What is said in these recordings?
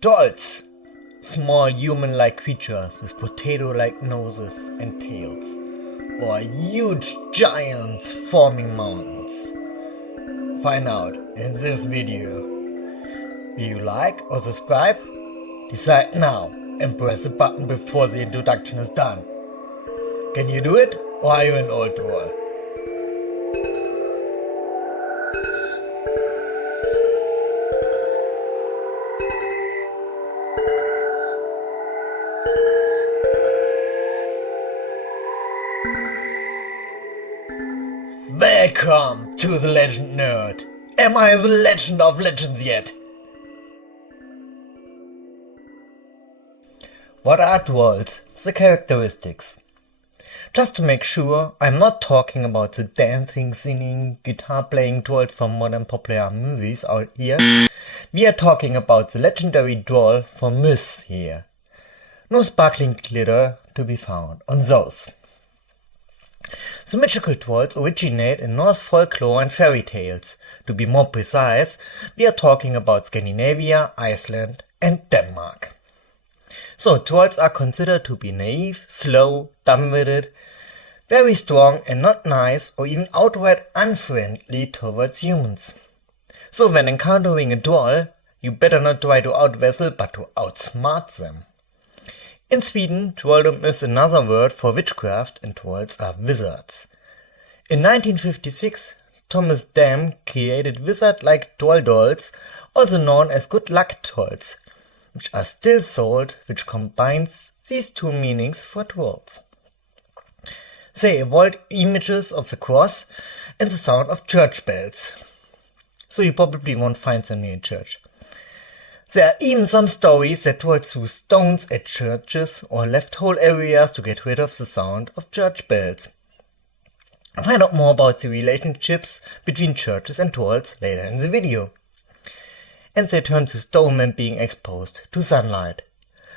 Trolls! Small human-like creatures with potato-like noses and tails. Or huge giants forming mountains. Find out in this video. Will you like or subscribe? Decide now and press the button before the introduction is done. Can you do it, or are you an old troll? Welcome to the Legend Nerd. Am I the legend of legends yet? What are trolls? The characteristics. Just to make sure, I'm not talking about the dancing, singing, guitar-playing trolls from modern popular movies out here. We are talking about the legendary troll from myths here. No sparkling glitter to be found on those. The mythical trolls originate in Norse folklore and fairy tales. To be more precise, we are talking about Scandinavia, Iceland and Denmark. So trolls are considered to be naive, slow, dumb-witted, very strong and not nice or even outright unfriendly towards humans. So when encountering a troll, you better not try to outwrestle but to outsmart them. In Sweden, trolldom is another word for witchcraft and trolls are wizards. In 1956, Thomas Dam created wizard-like troll dolls, also known as good luck trolls, which are still sold, which combines these two meanings for trolls. They evoke images of the cross and the sound of church bells. So you probably won't find them near a church. There are even some stories that trolls threw stones at churches or left whole areas to get rid of the sound of church bells. Find out more about the relationships between churches and trolls later in the video. And they turn to stone when being exposed to sunlight.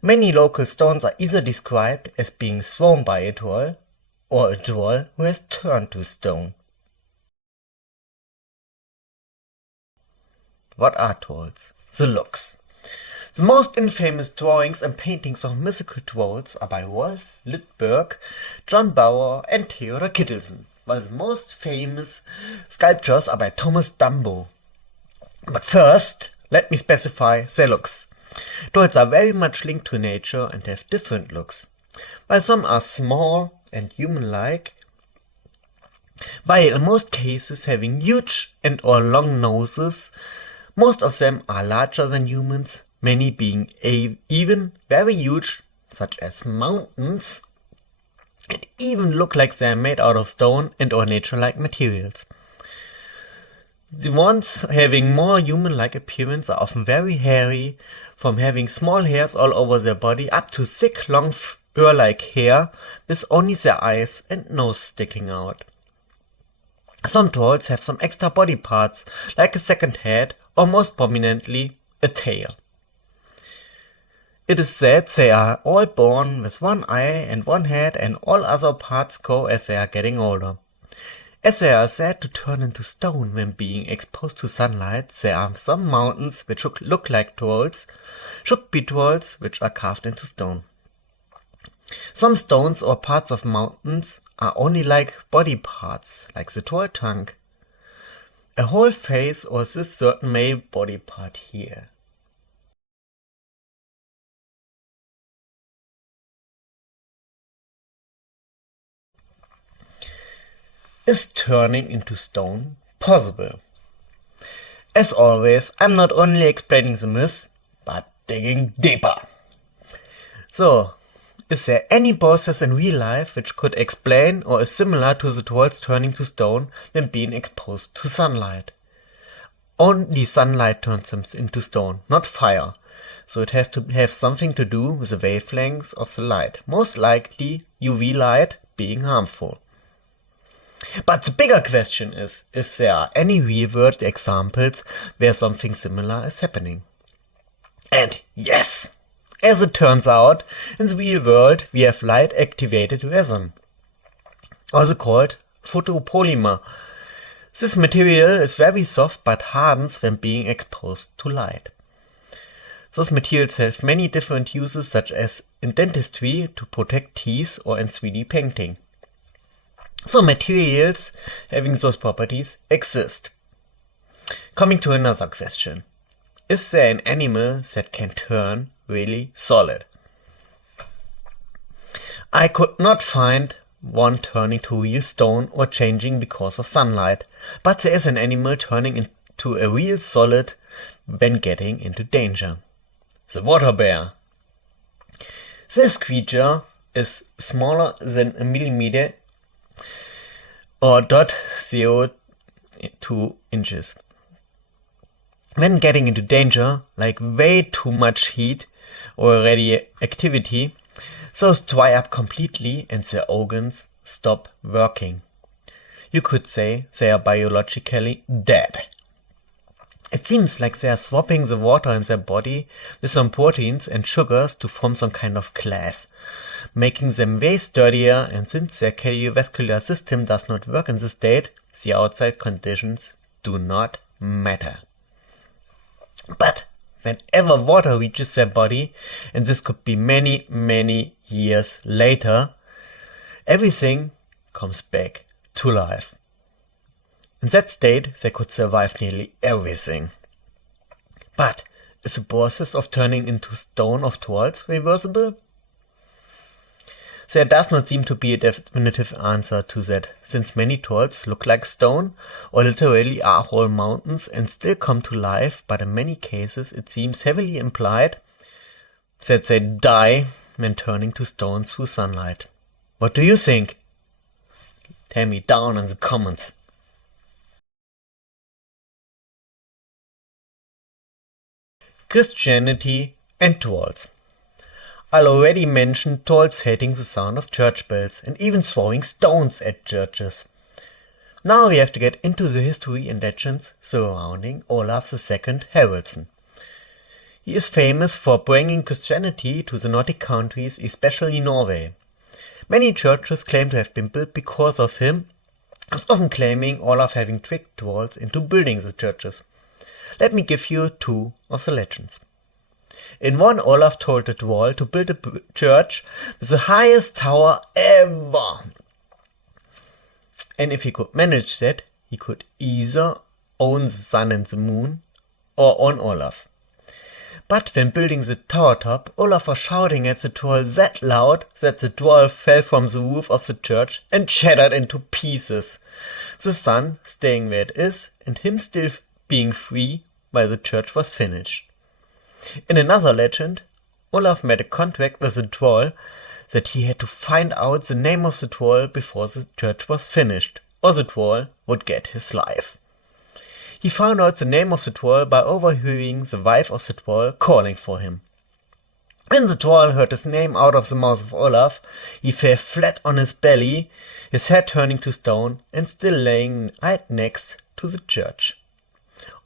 Many local stones are either described as being thrown by a troll or a troll who has turned to stone. What are trolls? The looks. The most infamous drawings and paintings of mythical trolls are by Wolf Lidberg, John Bauer and Theodor Kittelsen, while the most famous sculptures are by Thomas Dumbo. But first, let me specify their looks. Trolls are very much linked to nature and have different looks. While some are small and human-like, while in most cases having huge and or long noses, most of them are larger than humans, many being even very huge, such as mountains, and even look like they are made out of stone and or nature-like materials. The ones having more human-like appearance are often very hairy, from having small hairs all over their body up to thick, long fur-like hair with only their eyes and nose sticking out. Some trolls have some extra body parts, like a second head or most prominently, a tail. It is said they are all born with one eye and one head and all other parts go as they are getting older. As they are said to turn into stone when being exposed to sunlight, there are some mountains which look like trolls, should be trolls which are carved into stone. Some stones or parts of mountains are only like body parts, like the troll tongue, a whole face or this certain male body part here. Is turning into stone possible? As always, I'm not only explaining the myths, but digging deeper. So, is there any process in real life which could explain or is similar to the trolls turning to stone when being exposed to sunlight? Only sunlight turns them into stone, not fire, so it has to have something to do with the wavelengths of the light, most likely UV light being harmful. But the bigger question is if there are any real-world examples where something similar is happening. And yes! As it turns out, in the real world we have light-activated resin, also called photopolymer. This material is very soft but hardens when being exposed to light. Those materials have many different uses, such as in dentistry to protect teeth or in 3D painting. So materials having those properties exist. Coming to another question. Is there an animal that can turn really solid? I could not find one turning to real stone or changing because of sunlight, but there is an animal turning into a real solid when getting into danger. The water bear. This creature is smaller than a millimeter or 0.02 inches. When getting into danger, like way too much heat or radioactivity, those dry up completely and their organs stop working. You could say they are biologically dead. It seems like they are swapping the water in their body with some proteins and sugars to form some kind of glass, making them way sturdier, and since their cardiovascular system does not work in this state, the outside conditions do not matter. But whenever water reaches their body, and this could be many, many years later, everything comes back to life. In that state, they could survive nearly everything. But is the process of turning into stone of trolls reversible? There does not seem to be a definitive answer to that, since many trolls look like stone or literally are whole mountains and still come to life, but in many cases it seems heavily implied that they die when turning to stone through sunlight. What do you think? Tell me down in the comments. Christianity and trolls. I already mentioned trolls hating the sound of church bells and even throwing stones at churches. Now we have to get into the history and legends surrounding Olaf II Haraldsson. He is famous for bringing Christianity to the Nordic countries, especially Norway. Many churches claim to have been built because of him, as often claiming Olaf having tricked trolls into building the churches. Let me give you two of the legends. In one, Olaf told the troll to build a church with the highest tower ever. And if he could manage that, he could either own the sun and the moon or own Olaf. But when building the tower top, Olaf was shouting at the troll that loud that the troll fell from the roof of the church and shattered into pieces. The sun staying where it is and him still being free while the church was finished. In another legend, Olaf made a contract with the troll that he had to find out the name of the troll before the church was finished, or the troll would get his life. He found out the name of the troll by overhearing the wife of the troll calling for him. When the troll heard his name out of the mouth of Olaf, he fell flat on his belly, his head turning to stone and still laying right next to the church.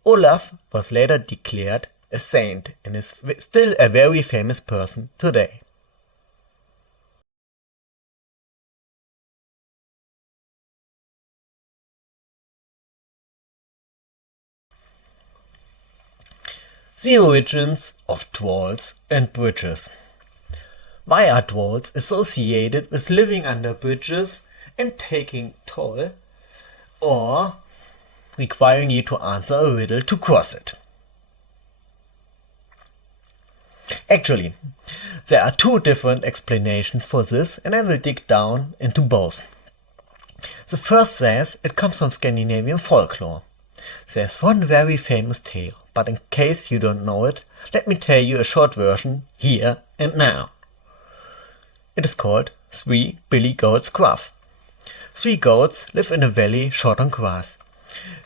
Olaf was later declared a saint and is still a very famous person today. The origins of trolls and bridges. Why are trolls associated with living under bridges and taking toll, or requiring you to answer a riddle to cross it? Actually, there are two different explanations for this, and I will dig down into both. The first says it comes from Scandinavian folklore. There's one very famous tale, but in case you don't know it, let me tell you a short version here and now. It is called Three Billy Goats Gruff. 3 goats live in a valley short on grass.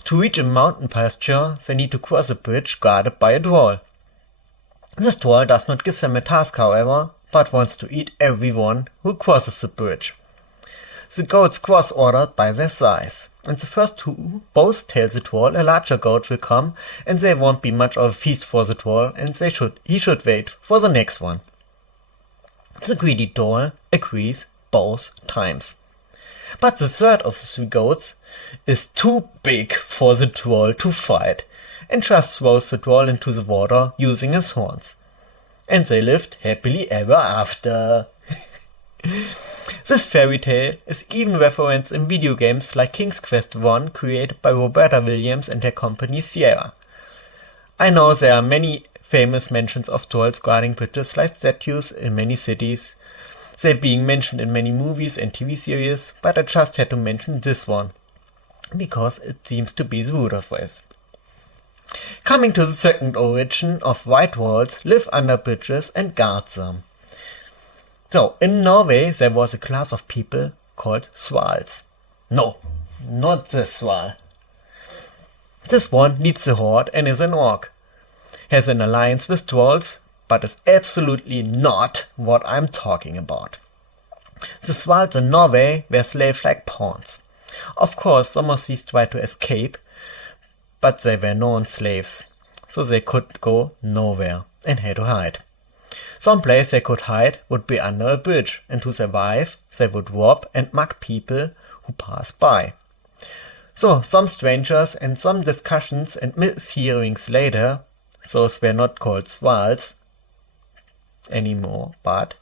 To reach a mountain pasture, they need to cross a bridge guarded by a troll. This troll does not give them a task, however, but wants to eat everyone who crosses the bridge. The goats cross ordered by their size, and the first two both tell the troll a larger goat will come and there won't be much of a feast for the troll and he should wait for the next one. The greedy troll agrees both times. But the third of the 3 goats is too big for the troll to fight and just throws the troll into the water using his horns. and they lived happily ever after. This fairy tale is even referenced in video games like King's Quest I, created by Roberta Williams and her company Sierra. I know there are many famous mentions of trolls guarding bridges like statues in many cities, they being mentioned in many movies and TV series, but I just had to mention this one, because it seems to be the root of it. Coming to the second origin of why trolls live under bridges and guard them. So, in Norway there was a class of people called thralls. No, not this thrall. This one leads the horde and is an orc. Has an alliance with trolls, but is absolutely not what I'm talking about. The thralls in Norway were slave-like pawns. Of course, some of these tried to escape, but they were known slaves, so they could go nowhere and had to hide. Some place they could hide would be under a bridge, and to survive they would rob and mug people who passed by. So some strangers and some discussions and mishearings later, those were not called thralls anymore, but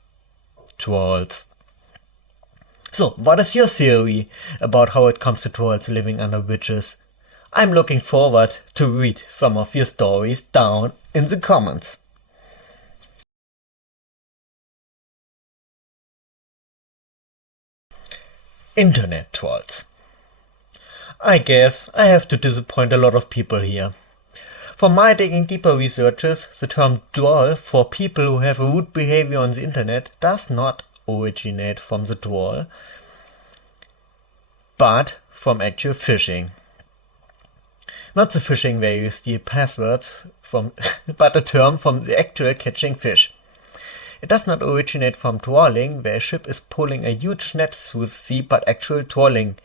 trolls. So what is your theory about how it comes to trolls living under bridges? I'm looking forward to read some of your stories down in the comments. Internet trolls. I guess I have to disappoint a lot of people here. From my digging deeper researches, the term troll for people who have a rude behavior on the internet does not originate from the troll, but from actual phishing. Not the phishing where you steal passwords from, but a term from the actual catching fish. It does not originate from trolling, where a ship is pulling a huge net through the sea, but actual trolling,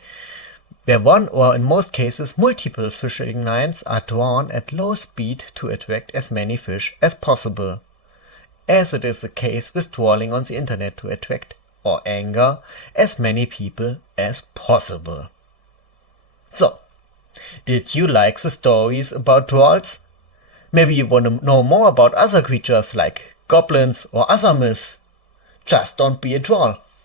where one or in most cases multiple fishing lines are drawn at low speed to attract as many fish as possible, as it is the case with trolling on the internet to attract or anger as many people as possible. So, did you like the stories about trolls? Maybe you want to know more about other creatures like goblins or other myths. Just don't be a troll.